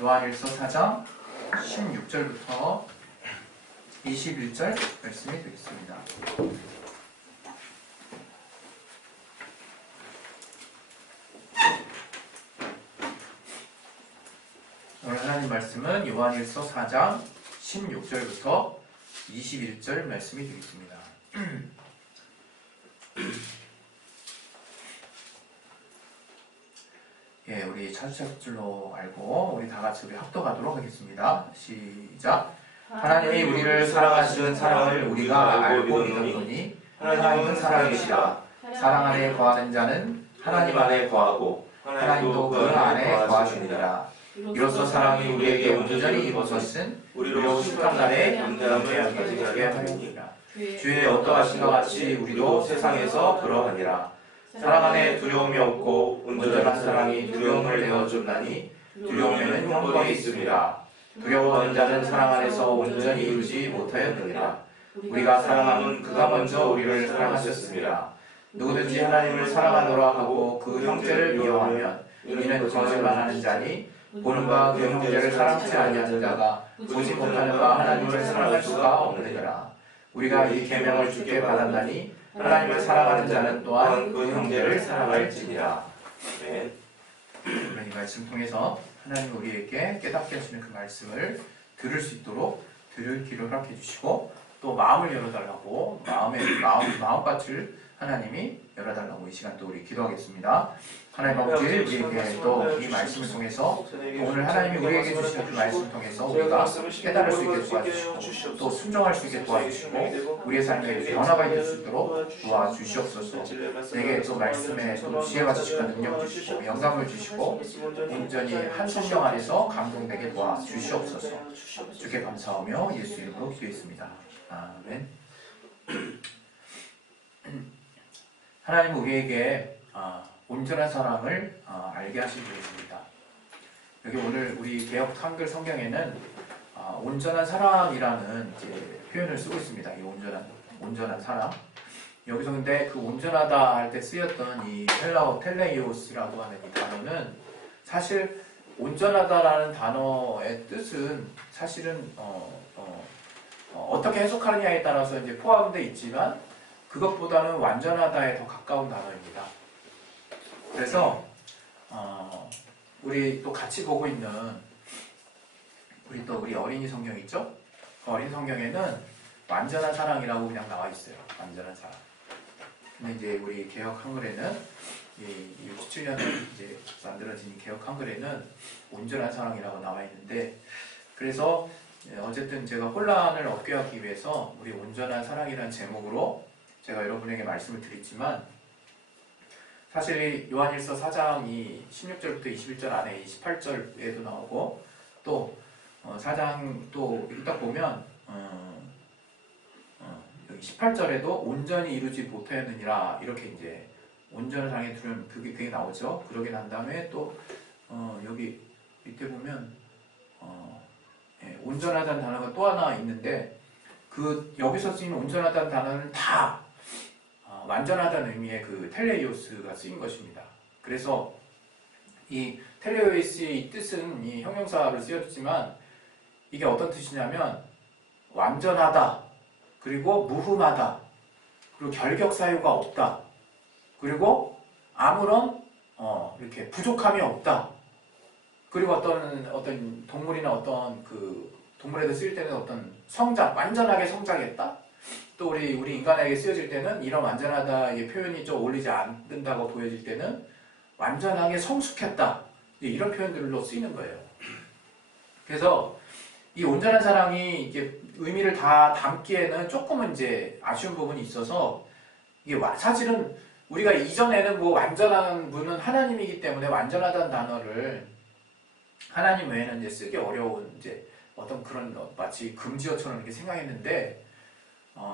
요한일서 4장 16절부터 21절 말씀이 되겠습니다. 오늘 하나님 말씀은 요한일서 4장 16절부터 21절 말씀이 되겠습니다. 예, 우리 차주책줄로 알고 우리 다 같이 우리 합독하도록 하겠습니다. 시작. 하나님이 우리를 사랑하시는 사랑을 우리가 알고 믿었노니 하나님은 사랑이시라. 사랑 안에 거하는 자는 하나님 안에 거하고 하나님도 그 안에 거하시느니라. 이로써 사랑이 우리에게 온전히 이루어졌은 우리로 심판 날에 온전함을 가지게 하느니라. 주의 어떠하신 것 같이 우리도 세상에서 그러하니라. 사랑 안에 두려움이 없고 온전한 사랑이 두려움을 내어준다니 두려움에는 형벌이 있습니다. 두려워하는 자는 사랑 안에서 온전히 이루지 못하였느니라. 우리가 사랑함은 그가 먼저 우리를 사랑하셨습니다. 누구든지 하나님을 사랑하노라 하고 그 형제를 미워하면 이는 거짓말하는 자니 보는 바 그 형제를 사랑치 아니하는 자가 보지 못하는 바 하나님을 사랑할 수가 없느니라. 우리가 이 계명을 주께 받았나니 하나님을 사랑하는 자는 또한 그 형제를 사랑할지니라. 네. 이 말씀 통해서 하나님 우리에게 깨닫게 하시는 그 말씀을 들을 수 있도록 들을 귀를 허락해 주시고 또 마음을 열어달라고 마음밭을 하나님이 열어달라고 이 시간 또 우리 기도하겠습니다. 하나님 아버지 우리에게 또 이 말씀을 통해서 오늘 하나님이 우리에게 주시는 그 말씀을 통해서 우리가 깨달을 수 있게 도와주시고 또 순종할 수 있게 도와주시고 우리의 삶에 변화가 있을 수 있도록 도와주시옵소서. 내게 또 말씀에 또 지혜와 지식과 능력 주시고 영감을 주시고 온전히 한 성령 안에서 감동되게 도와주시옵소서. 주께 감사하며 예수 이름으로 기도했습니다. 아멘. 하나님은 우리에게 온전한 사랑을 알게 하신 분이십니다. 여기 오늘 우리 개역 한글 성경에는 온전한 사랑이라는 이제 표현을 쓰고 있습니다. 이 온전한 사랑. 여기서 근데 그 온전하다 할 때 쓰였던 이 헬라어 텔레이오스라고 하는 이 단어는 사실 온전하다라는 단어의 뜻은 사실은 어떻게 해석하느냐에 따라서 이제 포함되어 있지만 그것보다는 완전하다에 더 가까운 단어입니다. 그래서 우리 또 같이 보고 있는 우리 어린이 성경 있죠? 그 어린이 성경에는 완전한 사랑이라고 그냥 나와 있어요. 완전한 사랑. 근데 이제 우리 개역 한글에는 67년에 이제 만들어진 개역 한글에는 온전한 사랑이라고 나와 있는데 그래서 어쨌든 제가 혼란을 없게 하기 위해서 우리 온전한 사랑이라는 제목으로 제가 여러분에게 말씀을 드렸지만 사실 요한일서 4장이 16절부터 21절 안에 18절에도 나오고 또 4장 또 읽다 보면 여기 18절에도 온전히 이루지 못하였느니라 이렇게 이제 온전한 사랑에 들으면 그게 나오죠. 그러게 난 다음에 또 여기 밑에 보면 온전하다는 단어가 또 하나 있는데 그 여기서 쓰인 온전하다는 단어는 다 완전하다는 의미의 그 텔레이오스가 쓰인 것입니다. 그래서 이 텔레이오스의 뜻은 이 형용사로 쓰였지만 이게 어떤 뜻이냐면 완전하다, 그리고 무흠하다, 그리고 결격 사유가 없다, 그리고 아무런 이렇게 부족함이 없다, 그리고 어떤 동물이나 어떤 그 동물에도 쓰일 때는 어떤 성장, 완전하게 성장했다. 또 우리 인간에게 쓰여질 때는 이런 완전하다의 표현이 좀 어울리지 않는다고 보여질 때는 완전하게 성숙했다. 이런 표현들로 쓰이는 거예요. 그래서 이 온전한 사랑이 이게 의미를 다 담기에는 조금은 이제 아쉬운 부분이 있어서 이게 사실은 우리가 이전에는 뭐 완전한 분은 하나님이기 때문에 완전하다는 단어를 하나님 외에는 이제 쓰기 어려운 이제 어떤 그런 마치 금지어처럼 이렇게 생각했는데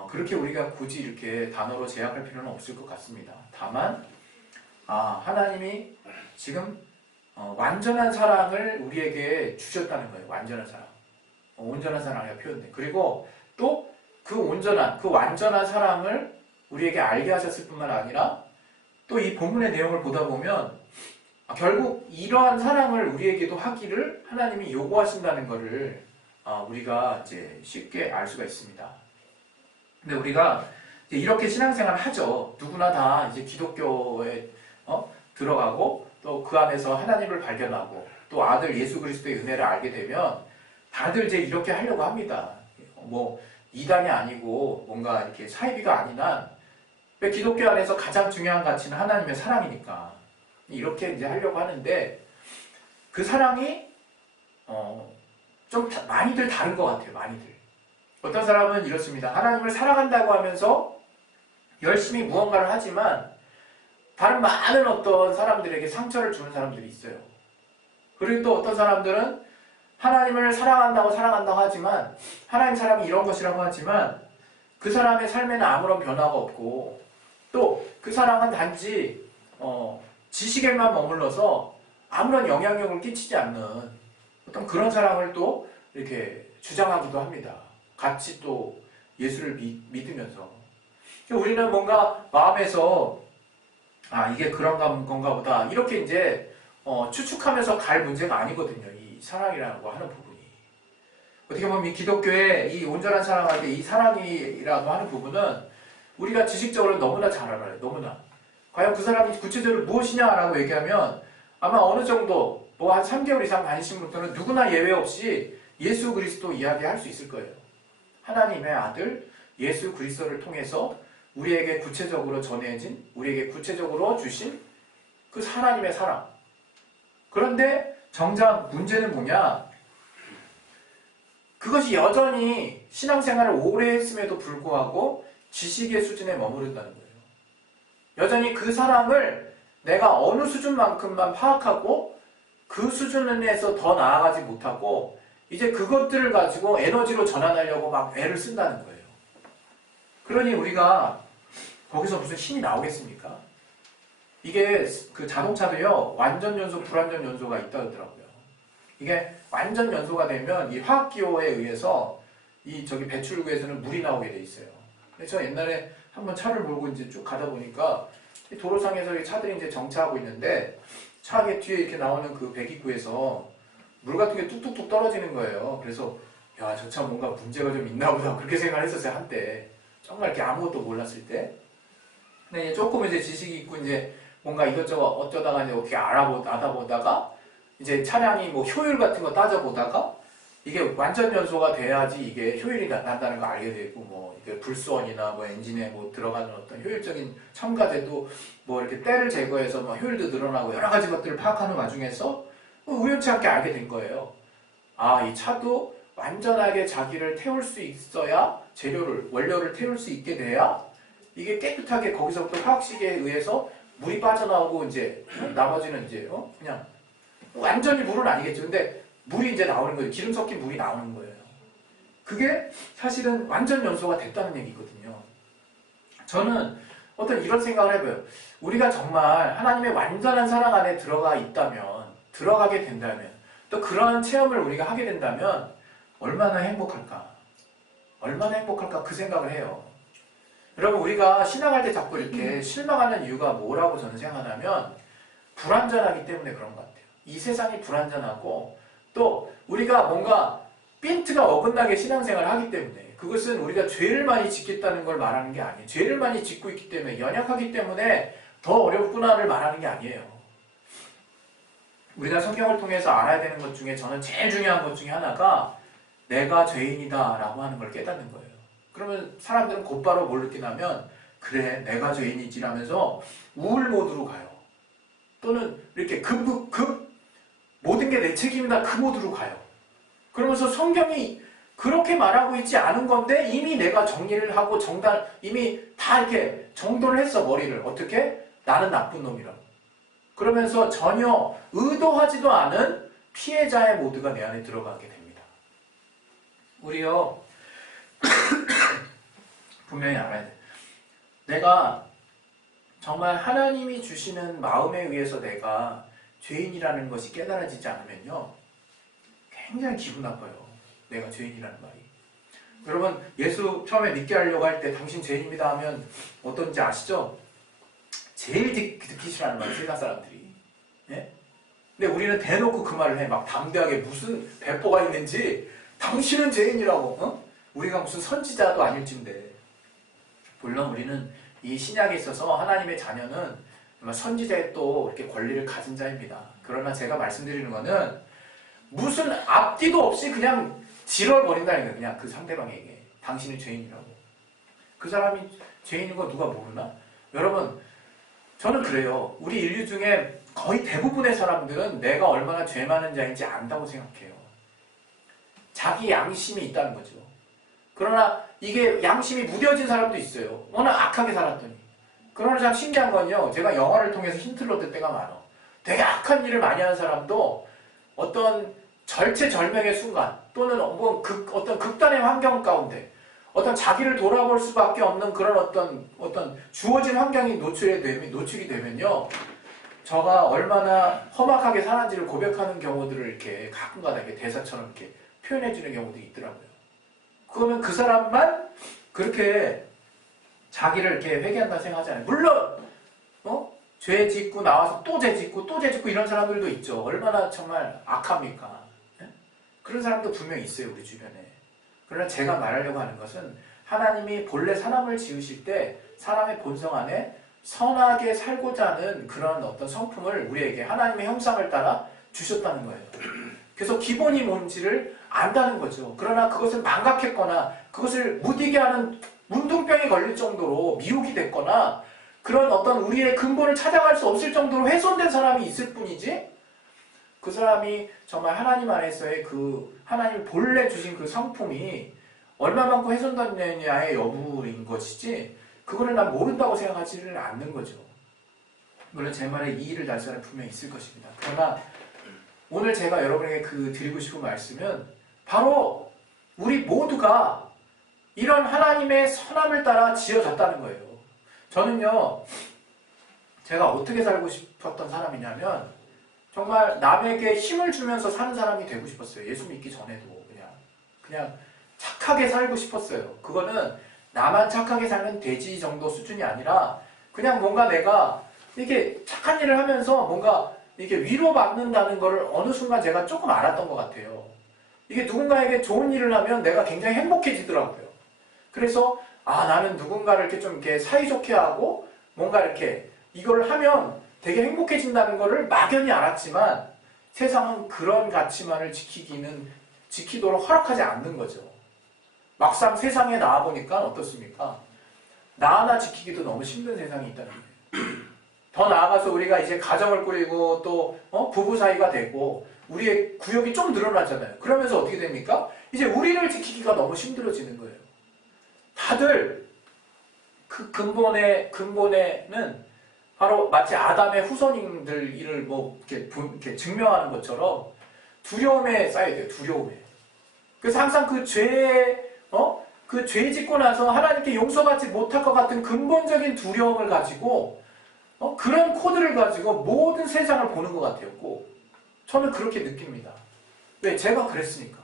그렇게 우리가 굳이 이렇게 단어로 제약할 필요는 없을 것 같습니다. 다만 하나님이 지금 완전한 사랑을 우리에게 주셨다는 거예요. 완전한 사랑. 온전한 사랑이라고 표현돼. 그리고 또 그 완전한 사랑을 우리에게 알게 하셨을 뿐만 아니라 또 이 본문의 내용을 보다 보면 결국 이러한 사랑을 우리에게도 하기를 하나님이 요구하신다는 것을 우리가 이제 쉽게 알 수가 있습니다. 근데 우리가 이제 이렇게 신앙생활을 하죠. 누구나 다 이제 기독교에 들어가고 또 그 안에서 하나님을 발견하고 또 아들 예수 그리스도의 은혜를 알게 되면 다들 이제 이렇게 하려고 합니다. 뭐 이단이 아니고 뭔가 이렇게 사이비가 아닌 한 기독교 안에서 가장 중요한 가치는 하나님의 사랑이니까 이렇게 이제 하려고 하는데 그 사랑이 좀 많이들 다른 것 같아요. 많이들. 어떤 사람은 이렇습니다. 하나님을 사랑한다고 하면서 열심히 무언가를 하지만 다른 많은 어떤 사람들에게 상처를 주는 사람들이 있어요. 그리고 또 어떤 사람들은 하나님을 사랑한다고 하지만 하나님 사랑이 이런 것이라고 하지만 그 사람의 삶에는 아무런 변화가 없고 또 그 사랑은 단지 지식에만 머물러서 아무런 영향력을 끼치지 않는 어떤 그런 사랑을 또 이렇게 주장하기도 합니다. 같이 또 예수를 믿으면서 우리는 뭔가 마음에서 이게 그런 건가 보다 이렇게 이제 추측하면서 갈 문제가 아니거든요. 이 사랑이라고 하는 부분이 어떻게 보면 이 기독교의 이 온전한 사랑할 때 이 사랑이라고 하는 부분은 우리가 지식적으로 너무나 잘 알아요. 너무나. 과연 그 사람이 구체적으로 무엇이냐라고 얘기하면 아마 어느 정도 뭐 한 3개월 이상 다니신 분들은 누구나 예외 없이 예수 그리스도 이야기할 수 있을 거예요. 하나님의 아들 예수 그리스도를 통해서 우리에게 구체적으로 전해진, 우리에게 구체적으로 주신 그 하나님의 사랑. 그런데 정작 문제는 뭐냐? 그것이 여전히 신앙생활을 오래 했음에도 불구하고 지식의 수준에 머무른다는 거예요. 여전히 그 사랑을 내가 어느 수준만큼만 파악하고 그 수준에서 더 나아가지 못하고 이제 그것들을 가지고 에너지로 전환하려고 막 애를 쓴다는 거예요. 그러니 우리가 거기서 무슨 힘이 나오겠습니까? 이게 그 자동차도요, 완전 연소, 불완전 연소가 있다 그러더라고요. 이게 완전 연소가 되면 이 화학기호에 의해서 저기 배출구에서는 물이 나오게 돼 있어요. 저 옛날에 한번 차를 몰고 이제 쭉 가다 보니까 도로상에서 차들이 이제 정차하고 있는데 차 뒤에 이렇게 나오는 그 배기구에서 물 같은 게 뚝뚝뚝 떨어지는 거예요. 그래서 야, 저 차 뭔가 문제가 좀 있나 보다 그렇게 생각을 했었어요. 한때 정말 이렇게 아무것도 몰랐을 때. 근데 이제 조금 이제 지식이 있고 이제 뭔가 이것저것 어쩌다가 이제 어떻게 알아보다가 이제 차량이 뭐 효율 같은 거 따져보다가 이게 완전 연소가 돼야지 이게 효율이 난다는 거 알게 되고 뭐 이게 불소원이나 뭐 엔진에 뭐 들어가는 어떤 효율적인 첨가제도 뭐 이렇게 때를 제거해서 뭐 효율도 늘어나고 여러 가지 것들을 파악하는 와중에서 우연치 않게 알게 된 거예요. 이 차도 완전하게 자기를 태울 수 있어야 원료를 태울 수 있게 돼야 이게 깨끗하게 거기서부터 화학식에 의해서 물이 빠져나오고 이제 나머지는 이제 그냥 완전히 물은 아니겠죠. 근데 물이 이제 나오는 거예요. 기름 섞인 물이 나오는 거예요. 그게 사실은 완전 연소가 됐다는 얘기거든요. 저는 어떤 이런 생각을 해봐요. 우리가 정말 하나님의 완전한 사랑 안에 들어가게 된다면 또 그러한 체험을 우리가 하게 된다면 얼마나 행복할까? 얼마나 행복할까? 그 생각을 해요. 여러분 우리가 신앙할 때 자꾸 이렇게 실망하는 이유가 뭐라고 저는 생각하냐면 불완전하기 때문에 그런 것 같아요. 이 세상이 불완전하고 또 우리가 뭔가 핀트가 어긋나게 신앙생활을 하기 때문에 그것은 우리가 죄를 많이 짓겠다는 걸 말하는 게 아니에요. 죄를 많이 짓고 있기 때문에 연약하기 때문에 더 어렵구나를 말하는 게 아니에요. 우리가 성경을 통해서 알아야 되는 것 중에 저는 제일 중요한 것 중에 하나가 내가 죄인이다 라고 하는 걸 깨닫는 거예요. 그러면 사람들은 곧바로 뭘 느끼냐면 그래 내가 죄인이지라면서 우울 모드로 가요. 또는 이렇게 급 모든 게 내 책임이다 그 모드로 가요. 그러면서 성경이 그렇게 말하고 있지 않은 건데 이미 내가 정리를 하고 이미 다 이렇게 정돈을 했어 머리를. 어떻게? 나는 나쁜 놈이라고. 그러면서 전혀 의도하지도 않은 피해자의 모드가 내 안에 들어가게 됩니다. 우리요 분명히 알아야 돼. 내가 정말 하나님이 주시는 마음에 의해서 내가 죄인이라는 것이 깨달아지지 않으면요 굉장히 기분 나빠요. 내가 죄인이라는 말이. 여러분 예수 처음에 믿게 하려고 할 때 당신 죄인입니다 하면 어떤지 아시죠? 제일 듣기 싫어하는 말이에요. 세상 사람들이. 예? 근데 우리는 대놓고 그 말을 해. 막 담대하게 무슨 배포가 있는지 당신은 죄인이라고. 어? 우리가 무슨 선지자도 아닐진데. 물론 우리는 이 신약에 있어서 하나님의 자녀는 선지자의 또 이렇게 권리를 가진 자입니다. 그러나 제가 말씀드리는 거는 무슨 앞뒤도 없이 그냥 질러버린다는 거예요. 그냥 그 상대방에게. 당신은 죄인이라고. 그 사람이 죄인인 거 누가 모르나? 여러분, 저는 그래요. 우리 인류 중에 거의 대부분의 사람들은 내가 얼마나 죄 많은 자인지 안다고 생각해요. 자기 양심이 있다는 거죠. 그러나 이게 양심이 무뎌진 사람도 있어요. 워낙 악하게 살았더니. 그러나 참 신기한 건요. 제가 영화를 통해서 힌트를 얻을 때가 많아. 되게 악한 일을 많이 하는 사람도 어떤 절체절명의 순간 또는 어떤 극단의 환경 가운데 어떤 자기를 돌아볼 수밖에 없는 그런 어떤 주어진 환경이 노출이 되면요. 저가 얼마나 험악하게 살았는지를 고백하는 경우들을 이렇게 가끔가다 이렇게 대사처럼 이렇게 표현해주는 경우들이 있더라고요. 그러면 그 사람만 그렇게 자기를 이렇게 회개한다 생각하잖아요. 물론, 죄 짓고 나와서 또 죄 짓고 또 죄 짓고 이런 사람들도 있죠. 얼마나 정말 악합니까? 네? 그런 사람도 분명히 있어요, 우리 주변에. 그러나 제가 말하려고 하는 것은 하나님이 본래 사람을 지으실 때 사람의 본성 안에 선하게 살고자 하는 그런 어떤 성품을 우리에게 하나님의 형상을 따라 주셨다는 거예요. 그래서 기본이 뭔지를 안다는 거죠. 그러나 그것을 망각했거나 그것을 무디게 하는 문둥병이 걸릴 정도로 미혹이 됐거나 그런 어떤 우리의 근본을 찾아갈 수 없을 정도로 훼손된 사람이 있을 뿐이지 그 사람이 정말 하나님 안에서의 그 하나님 본래 주신 그 성품이 얼마만큼 훼손됐느냐의 여부인 것이지 그거를 난 모른다고 생각하지는 않는 거죠. 물론 제 말에 이의를 날 사람이 분명히 있을 것입니다. 그러나 오늘 제가 여러분에게 드리고 싶은 말씀은 바로 우리 모두가 이런 하나님의 선함을 따라 지어졌다는 거예요. 저는요, 제가 어떻게 살고 싶었던 사람이냐면 정말 남에게 힘을 주면서 사는 사람이 되고 싶었어요. 예수 믿기 전에도 그냥 착하게 살고 싶었어요. 그거는 나만 착하게 사는 돼지 정도 수준이 아니라 그냥 뭔가 내가 이렇게 착한 일을 하면서 뭔가 이렇게 위로받는다는 거를 어느 순간 제가 조금 알았던 것 같아요. 이게 누군가에게 좋은 일을 하면 내가 굉장히 행복해지더라고요. 그래서 나는 누군가를 이렇게 좀 이렇게 사이좋게 하고 뭔가 이렇게 이걸 하면 되게 행복해진다는 거를 막연히 알았지만 세상은 그런 가치만을 지키도록 허락하지 않는 거죠. 막상 세상에 나와보니까 어떻습니까? 나 하나 지키기도 너무 힘든 세상이 있다는 거예요. 더 나아가서 우리가 이제 가정을 꾸리고 또 부부 사이가 되고 우리의 구역이 좀 늘어나잖아요. 그러면서 어떻게 됩니까? 이제 우리를 지키기가 너무 힘들어지는 거예요. 다들 그 근본에는 바로 마치 아담의 후손인들을 이렇게 증명하는 것처럼 두려움에 쌓여야 돼요. 두려움에. 그래서 항상 그 죄 짓고 나서 하나님께 용서받지 못할 것 같은 근본적인 두려움을 가지고 그런 코드를 가지고 모든 세상을 보는 것 같아요. 꼭. 저는 그렇게 느낍니다. 왜? 제가 그랬으니까.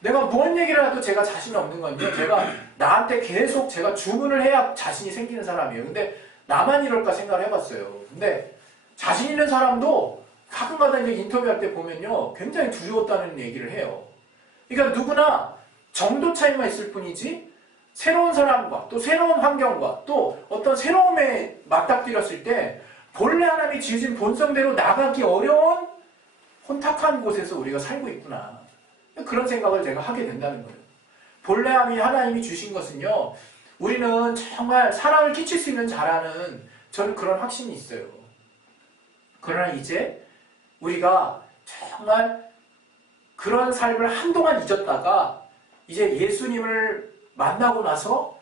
내가 뭔 얘기를 해도 제가 자신이 없는 건요. 제가 나한테 계속 제가 주문을 해야 자신이 생기는 사람이에요. 근데 나만 이럴까 생각을 해봤어요. 근데 자신 있는 사람도 가끔가다 이제 인터뷰할 때 보면요. 굉장히 두려웠다는 얘기를 해요. 그러니까 누구나 정도 차이만 있을 뿐이지 새로운 사람과 또 새로운 환경과 또 어떤 새로움에 맞닥뜨렸을 때 본래 하나님이 지으신 본성대로 나가기 어려운 혼탁한 곳에서 우리가 살고 있구나. 그런 생각을 제가 하게 된다는 거예요. 본래 하나님이 주신 것은요. 우리는 정말 사랑을 끼칠 수 있는 자라는 저는 그런 확신이 있어요. 그러나 이제 우리가 정말 그런 삶을 한동안 잊었다가 이제 예수님을 만나고 나서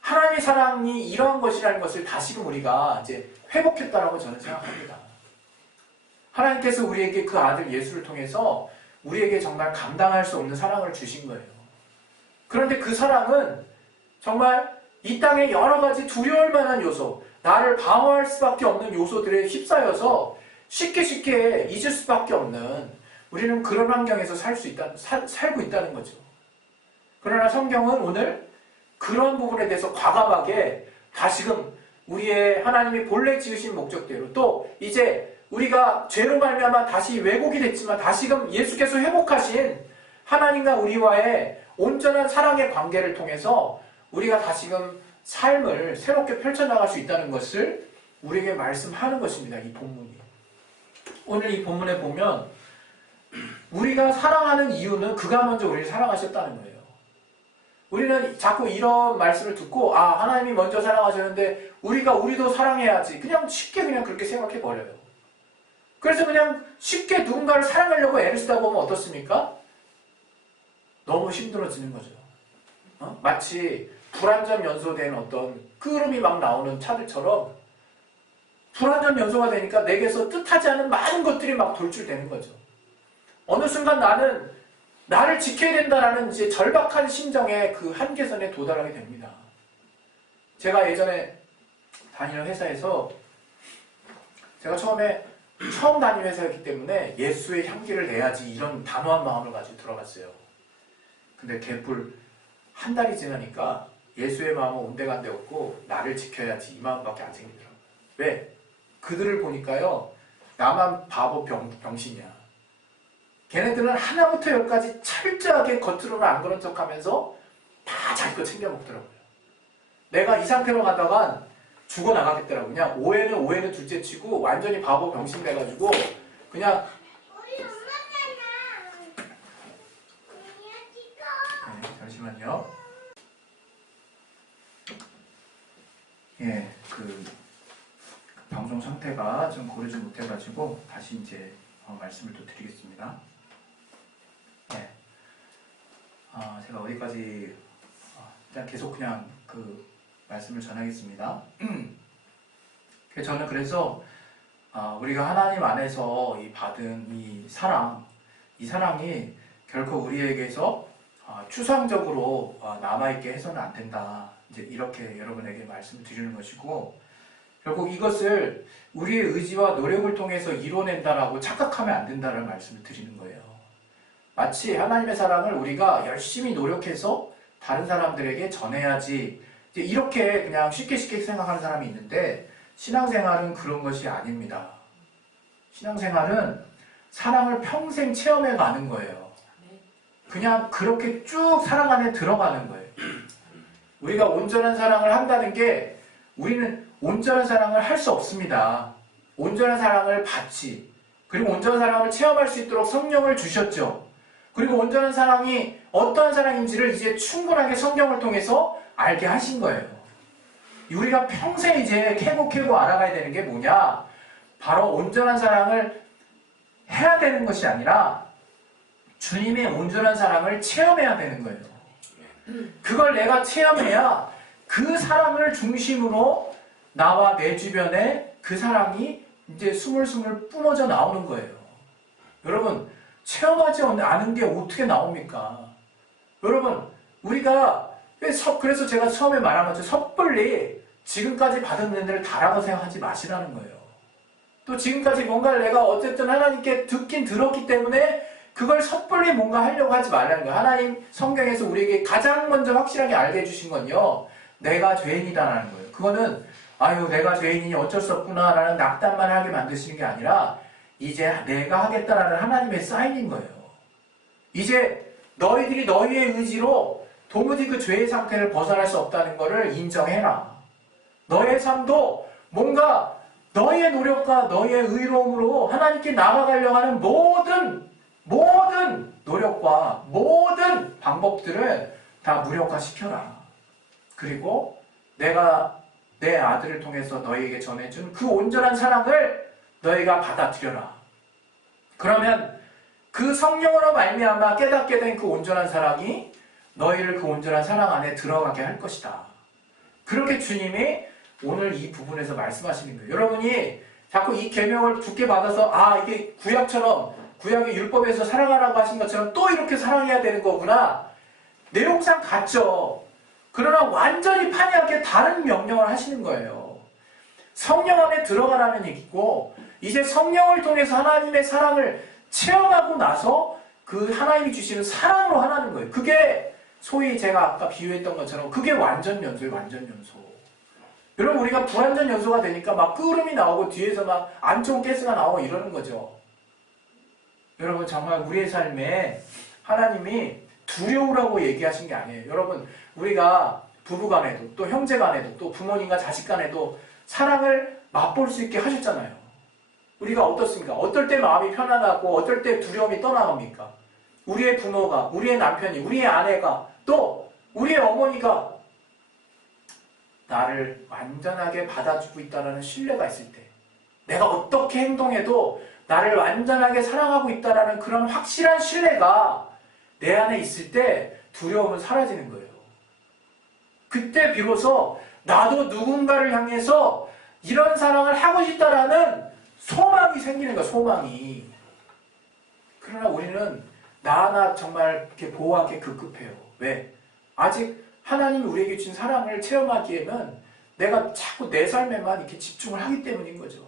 하나님의 사랑이 이러한 것이라는 것을 다시금 우리가 이제 회복했다라고 저는 생각합니다. 하나님께서 우리에게 그 아들 예수를 통해서 우리에게 정말 감당할 수 없는 사랑을 주신 거예요. 그런데 그 사랑은 정말 이 땅에 여러 가지 두려울 만한 요소, 나를 방어할 수밖에 없는 요소들에 휩싸여서 쉽게 잊을 수밖에 없는 우리는 그런 환경에서 살고 있다는 거죠. 그러나 성경은 오늘 그런 부분에 대해서 과감하게 다시금 우리의 하나님이 본래 지으신 목적대로 또 이제 우리가 죄로 말미암아 다시 왜곡이 됐지만 다시금 예수께서 회복하신 하나님과 우리와의 온전한 사랑의 관계를 통해서 우리가 다시금 삶을 새롭게 펼쳐나갈 수 있다는 것을 우리에게 말씀하는 것입니다. 이 본문이. 오늘 이 본문에 보면 우리가 사랑하는 이유는 그가 먼저 우리를 사랑하셨다는 거예요. 우리는 자꾸 이런 말씀을 듣고 하나님이 먼저 사랑하셨는데 우리도 사랑해야지. 그냥 쉽게 그냥 그렇게 생각해 버려요. 그래서 그냥 쉽게 누군가를 사랑하려고 애를 쓰다 보면 어떻습니까? 너무 힘들어지는 거죠. 마치 불완전 연소된 어떤 끄름이 막 나오는 차들처럼 불완전 연소가 되니까 내게서 뜻하지 않은 많은 것들이 막 돌출되는 거죠. 어느 순간 나를 지켜야 된다라는 이제 절박한 심정의 그 한계선에 도달하게 됩니다. 제가 예전에 다니는 회사에서 제가 처음 다니는 회사였기 때문에 예수의 향기를 내야지 이런 단호한 마음을 가지고 들어갔어요. 근데 개뿔 한 달이 지나니까 예수의 마음은 온데간데 없고 나를 지켜야지 이 마음밖에 안 생기더라고요. 왜? 그들을 보니까요. 나만 바보 병신이야. 걔네들은 하나부터 열까지 철저하게 겉으로는 안 그런 척하면서 다 자기 거 챙겨 먹더라고요. 내가 이 상태로 가다간 죽어나가겠더라고요. 그냥 오해는 둘째치고 완전히 바보 병신 돼가지고 그냥 우리 엄마잖아. 네, 잠시만요. 예, 그 방송 상태가 좀 고르지 못해가지고 다시 이제 말씀을 또 드리겠습니다. 네. 제가 어디까지 일단 계속 그냥 그 말씀을 전하겠습니다. 저는 그래서 우리가 하나님 안에서 받은 이 사랑이 결코 우리에게서 추상적으로 남아있게 해서는 안 된다. 이제 이렇게 여러분에게 말씀을 드리는 것이고, 결국 이것을 우리의 의지와 노력을 통해서 이뤄낸다라고 착각하면 안 된다는 말씀을 드리는 거예요. 마치 하나님의 사랑을 우리가 열심히 노력해서 다른 사람들에게 전해야지, 이제 이렇게 그냥 쉽게 생각하는 사람이 있는데, 신앙생활은 그런 것이 아닙니다. 신앙생활은 사랑을 평생 체험해 가는 거예요. 그냥 그렇게 쭉 사랑 안에 들어가는 거예요. 우리가 온전한 사랑을 한다는 게, 우리는 온전한 사랑을 할 수 없습니다. 온전한 사랑을 받지. 그리고 온전한 사랑을 체험할 수 있도록 성령을 주셨죠. 그리고 온전한 사랑이 어떠한 사랑인지를 이제 충분하게 성경을 통해서 알게 하신 거예요. 우리가 평생 이제 캐고 알아가야 되는 게 뭐냐? 바로 온전한 사랑을 해야 되는 것이 아니라 주님의 온전한 사랑을 체험해야 되는 거예요. 그걸 내가 체험해야 그 사랑을 중심으로 나와 내 주변에 그 사랑이 이제 스물스물 뿜어져 나오는 거예요. 여러분, 체험하지 않은 게 어떻게 나옵니까? 여러분, 우리가 그래서 제가 처음에 말한 것처럼 섣불리 지금까지 받은 은혜를 다라고 생각하지 마시라는 거예요. 또 지금까지 뭔가를 내가 어쨌든 하나님께 듣긴 들었기 때문에 그걸 섣불리 뭔가 하려고 하지 말라는 거예요. 하나님 성경에서 우리에게 가장 먼저 확실하게 알게 해주신 건요, 내가 죄인이다라는 거예요. 그거는 내가 죄인이니 어쩔 수 없구나 라는 낙담만 하게 만드시는 게 아니라 이제 내가 하겠다라는 하나님의 사인인 거예요. 이제 너희들이 너희의 의지로 도무지 그 죄의 상태를 벗어날 수 없다는 것을 인정해라. 너의 삶도 뭔가 너희의 노력과 너희의 의로움으로 하나님께 나아가려고 하는 모든 노력과 모든 방법들을 다 무력화시켜라. 그리고 내가 내 아들을 통해서 너희에게 전해준 그 온전한 사랑을 너희가 받아들여라. 그러면 그 성령으로 말미암아 깨닫게 된 그 온전한 사랑이 너희를 그 온전한 사랑 안에 들어가게 할 것이다. 그렇게 주님이 오늘 이 부분에서 말씀하시는 거예요. 여러분이 자꾸 이 계명을 두께 받아서 이게 구약의 율법에서 사랑하라고 하신 것처럼 또 이렇게 사랑해야 되는 거구나. 내용상 같죠. 그러나 완전히 판이하게 다른 명령을 하시는 거예요. 성령 안에 들어가라는 얘기고, 이제 성령을 통해서 하나님의 사랑을 체험하고 나서 그 하나님이 주시는 사랑으로 하라는 거예요. 그게 소위 제가 아까 비유했던 것처럼 그게 완전 연소예요. 완전 연소. 여러분 우리가 불완전 연소가 되니까 막 끄름이 나오고 뒤에서 막 안 좋은 가스가 나오고 이러는 거죠. 여러분 정말 우리의 삶에 하나님이 두려우라고 얘기하신 게 아니에요. 여러분 우리가 부부간에도 또 형제간에도 또 부모님과 자식간에도 사랑을 맛볼 수 있게 하셨잖아요. 우리가 어떻습니까? 어떨 때 마음이 편안하고 어떨 때 두려움이 떠나갑니까? 우리의 부모가, 우리의 남편이, 우리의 아내가 또 우리의 어머니가 나를 완전하게 받아주고 있다는 신뢰가 있을 때, 내가 어떻게 행동해도 나를 완전하게 사랑하고 있다는 그런 확실한 신뢰가 내 안에 있을 때 두려움은 사라지는 거예요. 그때 비로소 나도 누군가를 향해서 이런 사랑을 하고 싶다라는 소망이 생기는 거야, 소망이. 그러나 우리는 나 하나 정말 이렇게 보호하기 급급해요. 왜? 아직 하나님이 우리에게 주신 사랑을 체험하기에는 내가 자꾸 내 삶에만 이렇게 집중을 하기 때문인 거죠.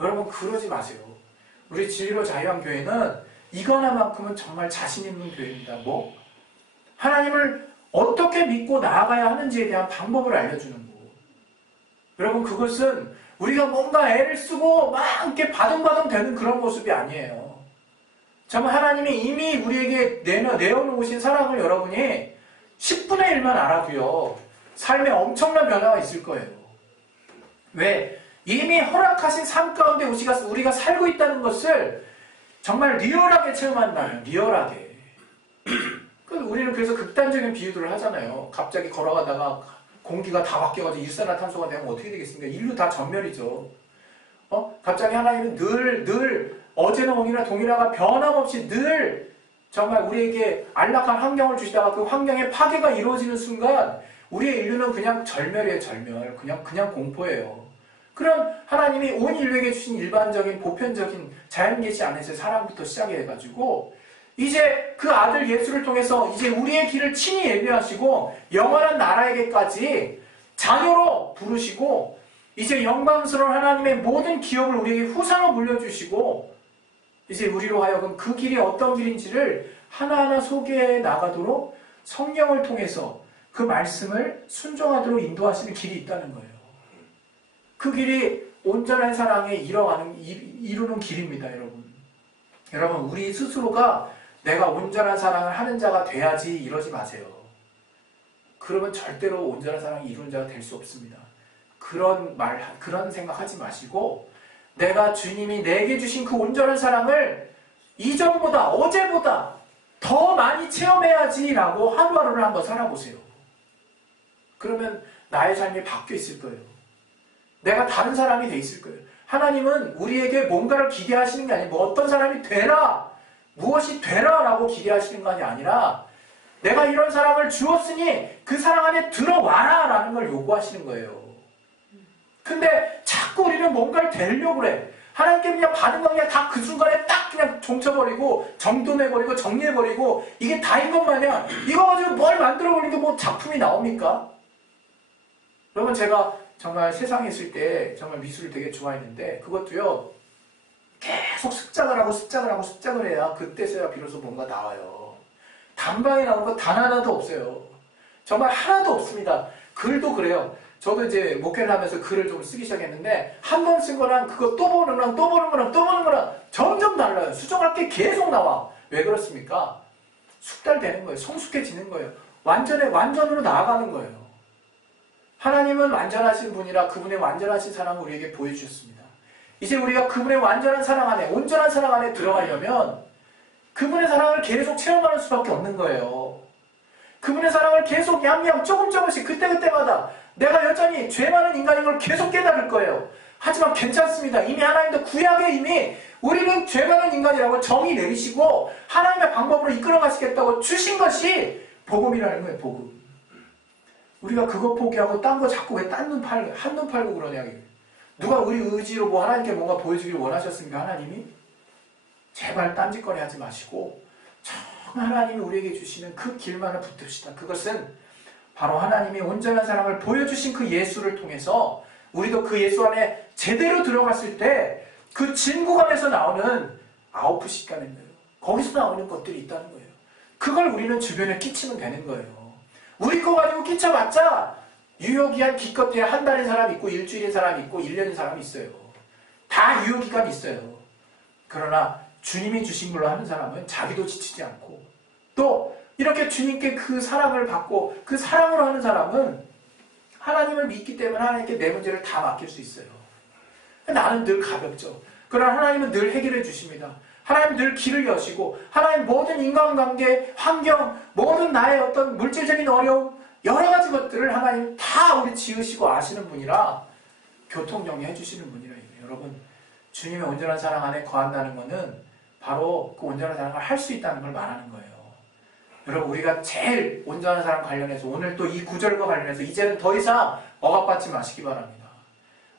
여러분 그러지 마세요. 우리 진리로 자유한교회는 이거나만큼은 정말 자신 있는 교회입니다. 뭐? 하나님을 어떻게 믿고 나아가야 하는지에 대한 방법을 알려주는 거. 여러분 그것은 우리가 뭔가 애를 쓰고 막 이렇게 바둥바둥 되는 그런 모습이 아니에요. 정말 하나님이 이미 우리에게 내어놓으신 사랑을 여러분이 10분의 1만 알아도요, 삶에 엄청난 변화가 있을 거예요. 왜? 이미 허락하신 삶 가운데 우리가 살고 있다는 것을 정말 리얼하게 체험한다면, 리얼하게. 우리는 그래서 극단적인 비유들을 하잖아요. 갑자기 걸어가다가 공기가 다 바뀌어가지고 일산화탄소가 되면 어떻게 되겠습니까? 인류 다 전멸이죠. 갑자기 하나님은 늘 어제나 오늘이나 동일하가 변함없이 늘 정말 우리에게 안락한 환경을 주시다가 그 환경의 파괴가 이루어지는 순간 우리의 인류는 그냥 절멸이에요, 절멸. 그냥 공포예요. 그럼 하나님이 온 인류에게 주신 일반적인 보편적인 자연계시 안에서의 사랑부터 시작해가지고 이제 그 아들 예수를 통해서 이제 우리의 길을 친히 예비하시고 영원한 나라에게까지 자녀로 부르시고 이제 영광스러운 하나님의 모든 기업을 우리에게 후상으로 물려주시고 이제 우리로 하여금 그 길이 어떤 길인지를 하나하나 소개해 나가도록 성령을 통해서 그 말씀을 순종하도록 인도하시는 길이 있다는 거예요. 그 길이 온전한 사랑에 이루는 길입니다, 여러분. 여러분, 우리 스스로가 내가 온전한 사랑을 하는 자가 돼야지 이러지 마세요. 그러면 절대로 온전한 사랑을 이루는 자가 될 수 없습니다. 그런 생각하지 마시고 내가 주님이 내게 주신 그 온전한 사랑을 이전보다 어제보다 더 많이 체험해야지라고 하루하루를 한번 살아보세요. 그러면 나의 삶이 바뀌어 있을 거예요. 내가 다른 사람이 돼 있을 거예요. 하나님은 우리에게 뭔가를 기대하시는 게 아니고 뭐 어떤 사람이 되라, 무엇이 되라 라고 기대하시는 것이 아니라 내가 이런 사랑을 주었으니 그 사랑 안에 들어와라 라는 걸 요구하시는 거예요. 근데 자꾸 우리는 뭔가를 되려고 그래. 하나님께 그냥 받은 건 그냥 다 그 순간에 딱 그냥 종쳐버리고 정돈해버리고 정리해버리고 이게 다인 것 마냥 이거 가지고 뭘 만들어버리는 게 뭐 작품이 나옵니까? 여러분 제가 정말 세상에 있을 때 정말 미술을 되게 좋아했는데 그것도요 계속 습작을 해야 그때서야 비로소 뭔가 나와요. 단방에 나오는 거 단 하나도 없어요. 정말 하나도 없습니다. 글도 그래요. 저도 이제 목회를 하면서 글을 좀 쓰기 시작했는데 한 번 쓴 거랑 그거 또 보는 거랑 점점 달라요. 수정할 게 계속 나와. 왜 그렇습니까? 숙달되는 거예요. 성숙해지는 거예요. 완전으로 나아가는 거예요. 하나님은 완전하신 분이라 그분의 완전하신 사랑을 우리에게 보여주셨습니다. 이제 우리가 그분의 완전한 사랑 안에, 온전한 사랑 안에 들어가려면 그분의 사랑을 계속 체험하는 수밖에 없는 거예요. 그분의 사랑을 계속 양양 조금씩 그때그때마다 내가 여전히 죄 많은 인간인 걸 계속 깨달을 거예요. 하지만 괜찮습니다. 이미 하나님도 구약에 이미 우리는 죄 많은 인간이라고 정의 내리시고 하나님의 방법으로 이끌어 가시겠다고 주신 것이 복음이라는 거예요. 복음. 우리가 그거 포기하고 딴 거 자꾸 왜 한눈 팔고 그러냐. 누가 우리 의지로 뭐 하나님께 뭔가 보여주기를 원하셨습니까? 하나님이? 제발 딴짓거리 하지 마시고 정말 하나님이 우리에게 주시는 그 길만을 붙듭시다. 그것은 바로 하나님이 온전한 사랑을 보여주신 그 예수를 통해서 우리도 그 예수 안에 제대로 들어갔을 때 그 진구감에서 나오는 아우프시가는 거예요. 거기서 나오는 것들이 있다는 거예요. 그걸 우리는 주변에 끼치면 되는 거예요. 우리 거 가지고 끼쳐봤자 유효기한 기껏해 한 달인 사람이 있고 일주일인 사람이 있고 1년인 사람이 있어요. 다 유효기간이 있어요. 그러나 주님이 주신 걸로 하는 사람은 자기도 지치지 않고 또 이렇게 주님께 그 사랑을 받고 그 사랑으로 하는 사람은 하나님을 믿기 때문에 하나님께 내 문제를 다 맡길 수 있어요. 나는 늘 가볍죠. 그러나 하나님은 늘 해결해 주십니다. 하나님 늘 길을 여시고 하나님 모든 인간관계, 환경, 모든 나의 어떤 물질적인 어려움 여러 가지 것들을 하나님 다 우리 지으시고 아시는 분이라 교통정리해 주시는 분이라 이래요. 여러분 주님의 온전한 사랑 안에 거한다는 것은 바로 그 온전한 사랑을 할 수 있다는 걸 말하는 거예요. 여러분 우리가 제일 온전한 사랑 관련해서 오늘 또 이 구절과 관련해서 이제는 더 이상 억압받지 마시기 바랍니다.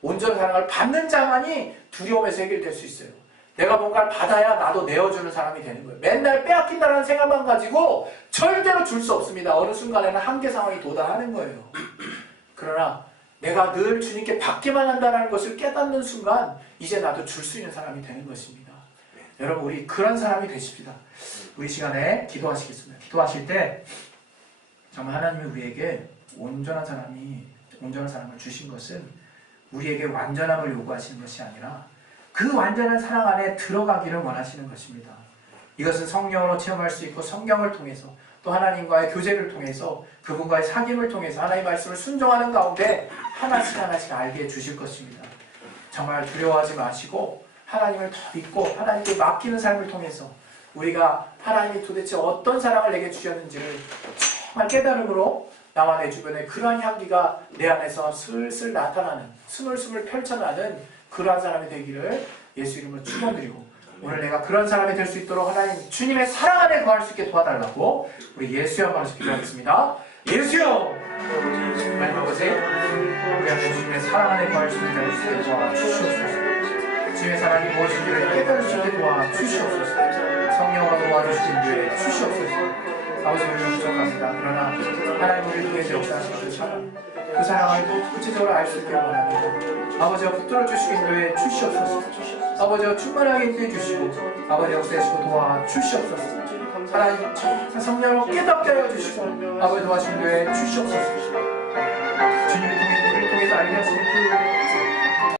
온전한 사랑을 받는 자만이 두려움에서 해결될 수 있어요. 내가 뭔가를 받아야 나도 내어주는 사람이 되는 거예요. 맨날 빼앗긴다는 생각만 가지고 절대로 줄 수 없습니다. 어느 순간에는 한계 상황이 도달하는 거예요. 그러나 내가 늘 주님께 받기만 한다는 것을 깨닫는 순간 이제 나도 줄 수 있는 사람이 되는 것입니다. 여러분 우리 그런 사람이 되십시다. 우리 시간에 기도하시겠습니다. 기도하실 때 정말 하나님이 우리에게 온전한 사랑을 주신 것은 우리에게 완전함을 요구하시는 것이 아니라 그 완전한 사랑 안에 들어가기를 원하시는 것입니다. 이것은 성령으로 체험할 수 있고 성경을 통해서 또 하나님과의 교제를 통해서 그분과의 사귐을 통해서 하나님의 말씀을 순종하는 가운데 하나씩 하나씩 알게 해주실 것입니다. 정말 두려워하지 마시고 하나님을 더 믿고 하나님께 맡기는 삶을 통해서 우리가 하나님이 도대체 어떤 사랑을 내게 주셨는지를 정말 깨달음으로 나와 내 주변에 그러한 향기가 내 안에서 슬슬 나타나는 스물스물 펼쳐나는 그러한 사람이 되기를 예수 이름으로 축원드리고 오늘 내가 그런 사람이 될 수 있도록 하나님 주님의 사랑 안에 거할 수 있게 도와달라고 우리 예수여 말해서 기도하겠습니다. 예수여! 하나님 아버지 우리 앞에 주님의 사랑 안에 거할 수 있게 도와주시옵소서. 주님의 사랑이 무엇인지를 깨달을 수 있게 도와주시옵소서. 성령으로 도와주시기에 주시옵소서. 아버지 우리는 부족합니다. 그러나 하나님 우리를 통해서 역사하시는 그 사랑을 구체적으로 알 수 있게 원합니다. 아버지가 붙들어 주시기 인도해 주시옵소서. 아버지가 충만하게 인도해 주시고 아버지 역사하시고 도와주시옵소서. 하나님 성령으로 깨닫게 하여 주시고 아버지 도와주시기 인도해 주시옵소서. 주님이 우리를 통해서 알게 하시는 그